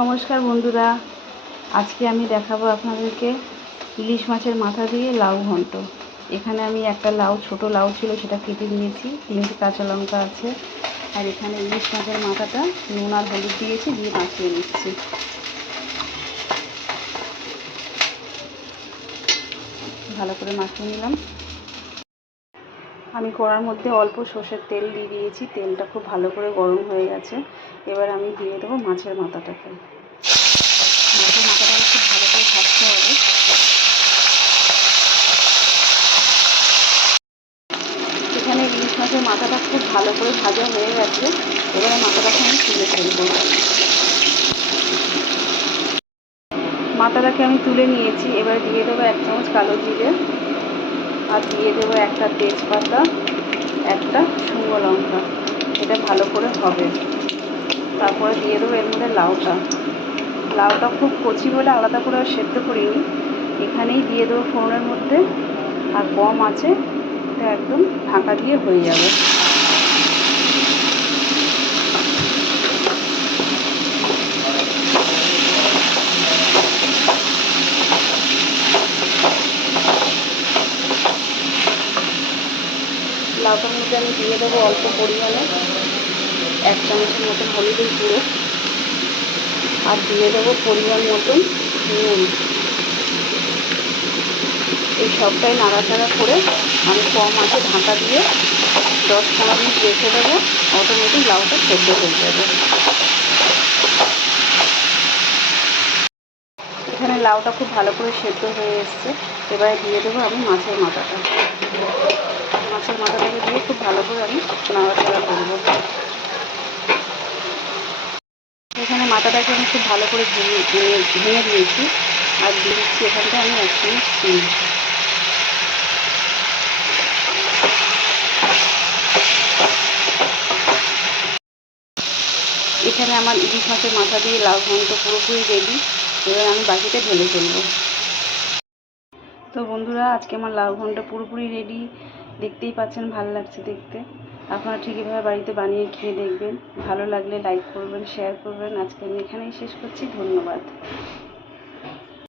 নমস্কার বন্ধুরা, আজকে আমি দেখাবো আপনাদেরকে ইলিশ মাছের মাথা দিয়ে লাউ ঘন্ট। এখানে আমি একটা লাউ, ছোট লাউ ছিল, সেটা কেটে নিয়েছি। 3টে কাঁচা লঙ্কা আছে। আর এখানে ইলিশ মাছের মাথাটা নুন আর হলুদ দিয়েছি, দিয়ে মাখিয়ে নিচ্ছি। ভালো করে মাখিয়ে নিলাম। আমি কড়ার মধ্যে অল্প সর্ষের তেল দিয়ে দিয়েছি। তেলটা খুব ভালো করে গরম হয়ে গেছে। এবার আমি দিয়ে দেবো মাছের মাথাটাকে। মাছের মাথাটাকে খুব ভালো করে ভাজতে হবে। এখানে ইলিশ মাছের মাথাটা খুব ভালো করে ভাজা হয়ে গেছে। এবারে মাথাটাকে আমি তুলে ফেলবো। মাথাটাকে আমি তুলে নিয়েছি। এবার দিয়ে দেবো 1 চামচ কালো জিরে, আর দিয়ে দেবো একটা তেজপাতা, একটা শুকনো লঙ্কা। এটা ভালো করে হবে। তারপরে দিয়ে দেবো এর মধ্যে লাউটা খুব কচি বলে আলাদা করে সেদ্ধ করিনি, এখানেই দিয়ে দেবো ফোড়নের মধ্যে। আর কম আছে, এটা একদম ঢাকা দিয়ে হয়ে যাবে। লাউটার মধ্যে আমি দিয়ে দেবো অল্প পরিমাণে 1 চামচের মতন হলুদের গুঁড়ো, আর দিয়ে দেবো পরিমাণ মতন নুন। এই সবটাই নাড়াচাড়া করে আমি কম আছে ঢাকা দিয়ে 10-15 মিনিট রেখে দেবো। অটোমেটিক লাউটা সেদ্ধ হয়ে যাবে। এখানে লাউটা খুব ভালো করে সেদ্ধ হয়ে এসছে। এবারে দিয়ে দেবো আমি মাছের মাথাটাকে দিয়ে খুব ভালো করে আমি নাড়াচাড়া করবো। এখানে মাথাটাকে আমি খুব ভালো করে ভেঙে দিয়েছি, আর দিয়ে দিচ্ছি এখানটা আমি 1 চামচ চিনি। এখানে আমার ইলিশ মাছের মাথা দিয়ে লাউ ঘন্ট পুরোপুরি রেডি। এবার আমি বাটিতে ঢেলে ফেলবো। তো বন্ধুরা, আজকে আমার লাউ ঘন্ট পুরোপুরি রেডি। দেখতেই পাচ্ছেন, ভালো লাগছে দেখতে। আপনারা ঠিক এভাবে বাড়িতে বানিয়ে খেয়ে দেখবেন। ভালো লাগলে লাইক করবেন, শেয়ার করবেন। আজকে আমি এখানেই শেষ করছি। ধন্যবাদ।